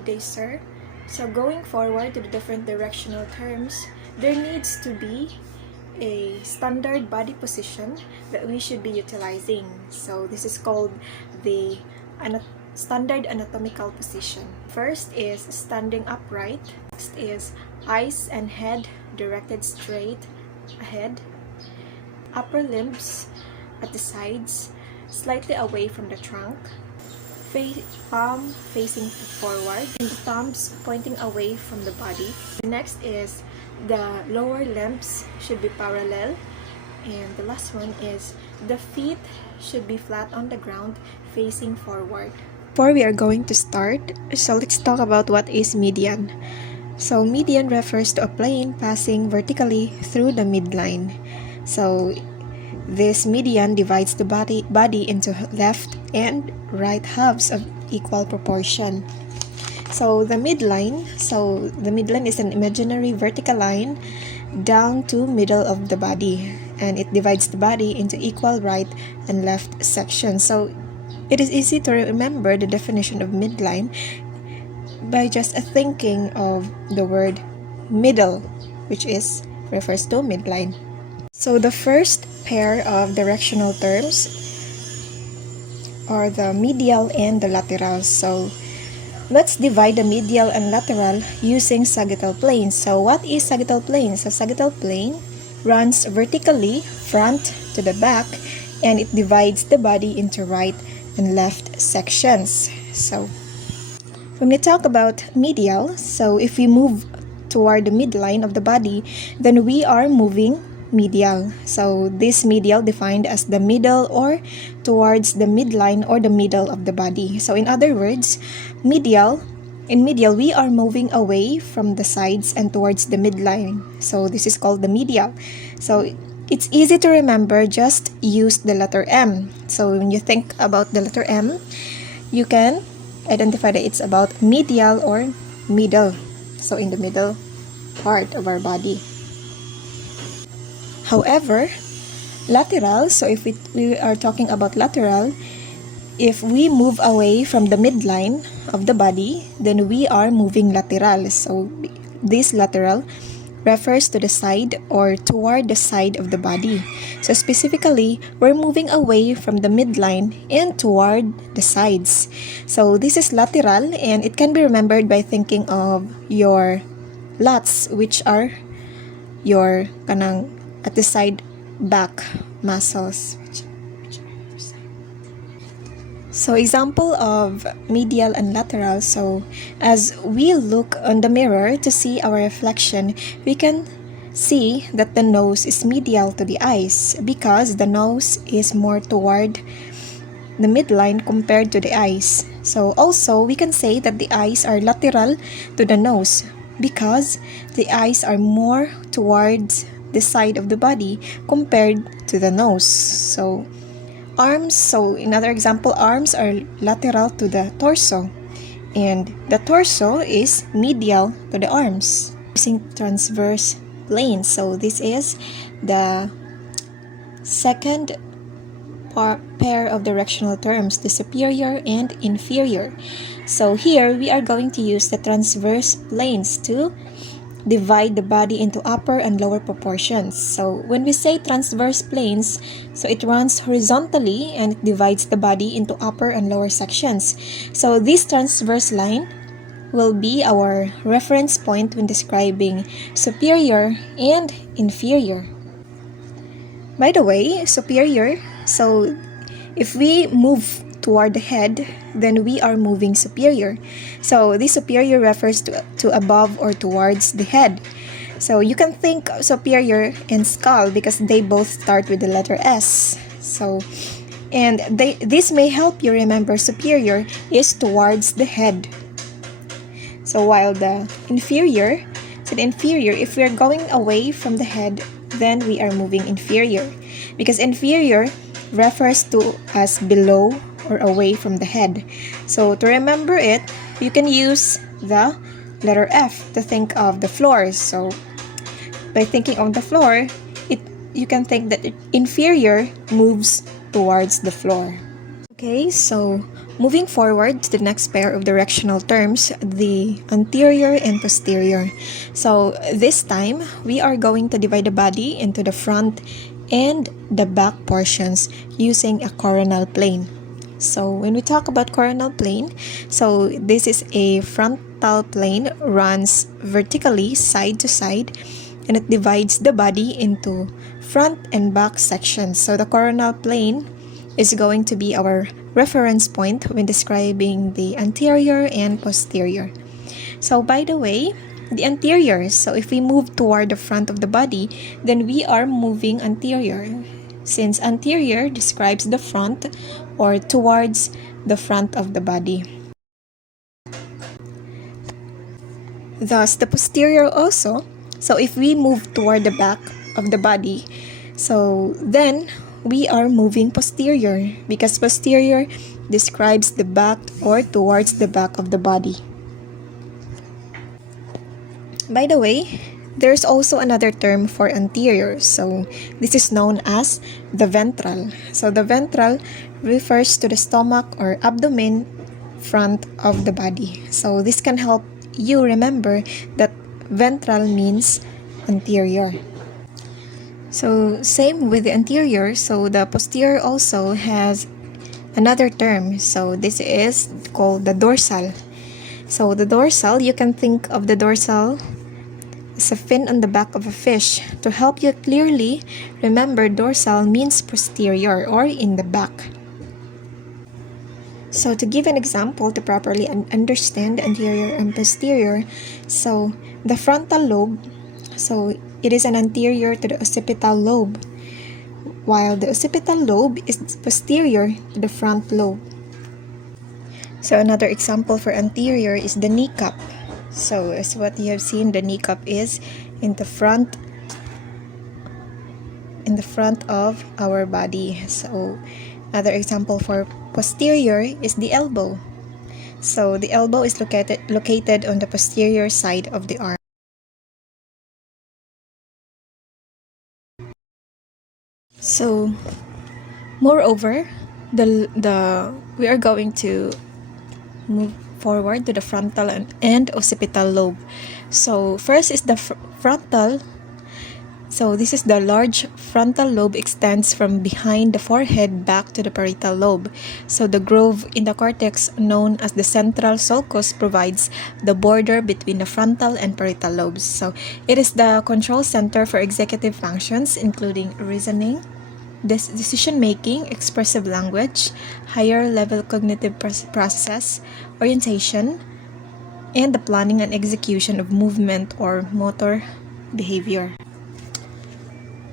Good day, sir. So going forward to the different directional terms, there needs to be a standard body position that we should be utilizing. So this is called the standard anatomical position. First is standing upright. Next is eyes and head directed straight ahead. Upper limbs at the sides, slightly away from the trunk. Palm facing forward and the thumbs pointing away from the body. The next is the lower limbs should be parallel, and the last one is the feet should be flat on the ground facing forward. Before we are going to start, so let's talk about what is median. So median refers to a plane passing vertically through the midline. So this median divides the body into left and right halves of equal proportion. So the midline is an imaginary vertical line down to middle of the body, and it divides the body into equal right and left sections. So it is easy to remember the definition of midline by just thinking of the word middle, which refers to midline. So the first pair of directional terms are the medial and the lateral. So let's divide the medial and lateral using sagittal planes. So what is sagittal plane? So sagittal plane runs vertically front to the back, and it divides the body into right and left sections. So when we talk about medial, so if we move toward the midline of the body, then we are moving medial. So this medial defined as the middle or towards the midline or the middle of the body. So in other words, in medial we are moving away from the sides and towards the midline. So this is called the medial. So it's easy to remember, just use the letter M. So when you think about the letter M, you can identify that it's about medial or middle. So in the middle part of our body. However, lateral, so if we are talking about lateral, if we move away from the midline of the body, then we are moving lateral. So this lateral refers to the side or toward the side of the body. So specifically, we're moving away from the midline and toward the sides. So this is lateral, and it can be remembered by thinking of your lats, which are your at the side back muscles. So example of medial and lateral. So as we look on the mirror to see our reflection, we can see that the nose is medial to the eyes because the nose is more toward the midline compared to the eyes. So also we can say that the eyes are lateral to the nose because the eyes are more towards the side of the body compared to the nose. So arms, so another example, arms are lateral to the torso, and the torso is medial to the arms. Using transverse planes, so this is the second pair of directional terms, the superior and inferior. So here we are going to use the transverse planes to divide the body into upper and lower proportions. So when we say transverse planes, so it runs horizontally and it divides the body into upper and lower sections. So this transverse line will be our reference point when describing superior and inferior. By the way, superior, so if we move toward the head, then we are moving superior. So this superior refers to above or towards the head. So you can think superior and skull because they both start with the letter S. So this may help you remember superior is towards the head. So while the inferior, if we are going away from the head, then we are moving inferior because inferior refers to as below or away from the head. So to remember it, you can use the letter F to think of the floor. So by thinking of the floor, you can think that inferior moves towards the floor. Okay, so Moving forward to the next pair of directional terms, the anterior and posterior. So this time, we are going to divide the body into the front and the back portions using a coronal plane. So when we talk about coronal plane, so this is a frontal plane, runs vertically side to side, and it divides the body into front and back sections. So the coronal plane is going to be our reference point when describing the anterior and posterior. So by the way, the anterior, so if we move toward the front of the body, then we are moving anterior, since anterior describes the front or towards the front of the body. Thus, the posterior also, so if we move toward the back of the body, so then we are moving posterior, because posterior describes the back or towards the back of the body. By the way, there's also another term for anterior, so this is known as the ventral. So the ventral refers to the stomach or abdomen front of the body. So this can help you remember that ventral means anterior. So same with the anterior, so the posterior also has another term. So this is called the dorsal. So the dorsal, you can think of the dorsal as a fin on the back of a fish. To help you clearly remember, dorsal means posterior or in the back. So to give an example to properly understand anterior and posterior, so the frontal lobe, so it is an anterior to the occipital lobe, while the occipital lobe is posterior to the front lobe. So another example for anterior is the kneecap. So as what you have seen, the kneecap is in the front of our body. So another example for posterior is the elbow. So the elbow is located on the posterior side of the arm. So moreover, we are going to move forward to the frontal and occipital lobe. So first is the frontal. So this is the large frontal lobe, extends from behind the forehead back to the parietal lobe. So the groove in the cortex known as the central sulcus provides the border between the frontal and parietal lobes. So it is the control center for executive functions including reasoning, decision-making, expressive language, higher-level cognitive processes, orientation, and the planning and execution of movement or motor behavior.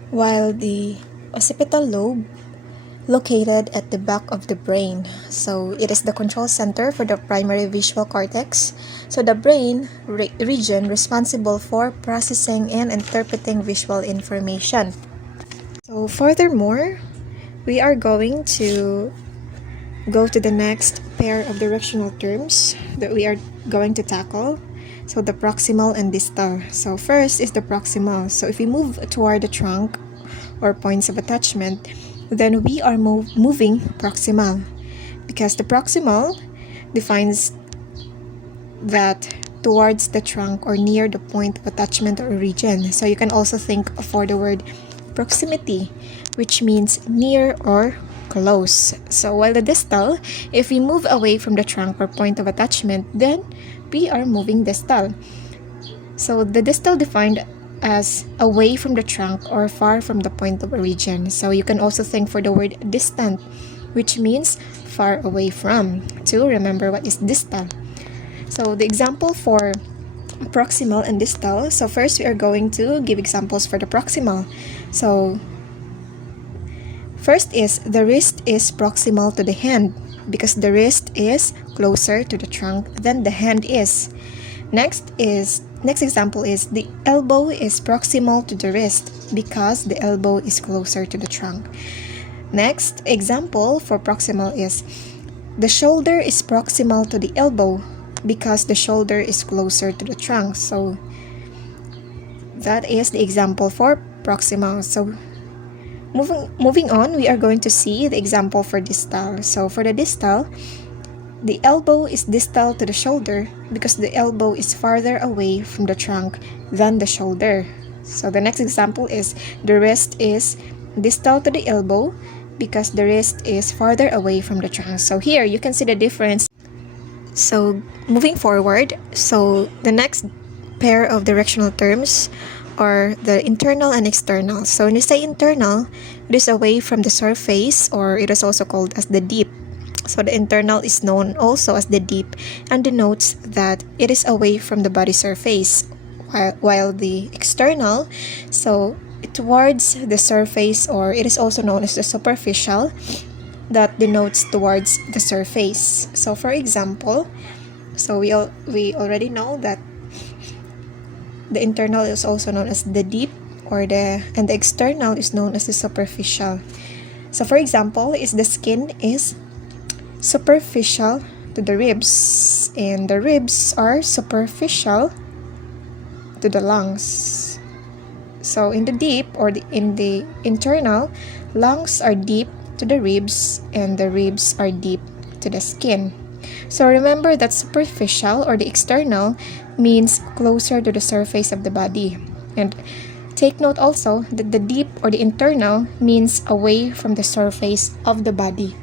While the occipital lobe, located at the back of the brain, so it is the control center for the primary visual cortex, so the brain region responsible for processing and interpreting visual information. So furthermore, we are going to go to the next pair of directional terms that we are going to tackle. So the proximal and distal. So first is the proximal. So if we move toward the trunk or points of attachment, then we are moving proximal, because the proximal defines that towards the trunk or near the point of attachment or region. So you can also think for the word proximity, which means near or close. So while the distal, if we move away from the trunk or point of attachment, then we are moving distal. So the distal defined as away from the trunk or far from the point of origin. So you can also think for the word distant, which means far away from, to remember what is distal. So the example for proximal and distal. So first we are going to give examples for the proximal. So first is the wrist is proximal to the hand, because the wrist is closer to the trunk than the hand is. Next example is the elbow is proximal to the wrist, because the elbow is closer to the trunk. Next example for proximal is the shoulder is proximal to the elbow, because the shoulder is closer to the trunk. So that is the example for proximal. So moving on, we are going to see the example for distal. So for the distal, The elbow is distal to the shoulder because the elbow is farther away from the trunk than the shoulder. So the next example is the wrist is distal to the elbow because the wrist is farther away from the trunk. So here you can see the difference. So moving forward, so the next pair of directional terms are the internal and external. So when you say internal, it is away from the surface, or it is also called as the dip. So the internal is known also as the dip and denotes that it is away from the body surface, while the external, so towards the surface, or it is also known as the superficial, that denotes towards the surface. So for example, so we already know that the internal is also known as the deep, and the external is known as the superficial. So for example, the skin is superficial to the ribs, and the ribs are superficial to the lungs. So in the deep, in the internal, lungs are deep to the ribs and the ribs are deep to the skin. So remember that superficial, or the external, means closer to the surface of the body. And take note also that the deep, or the internal, means away from the surface of the body.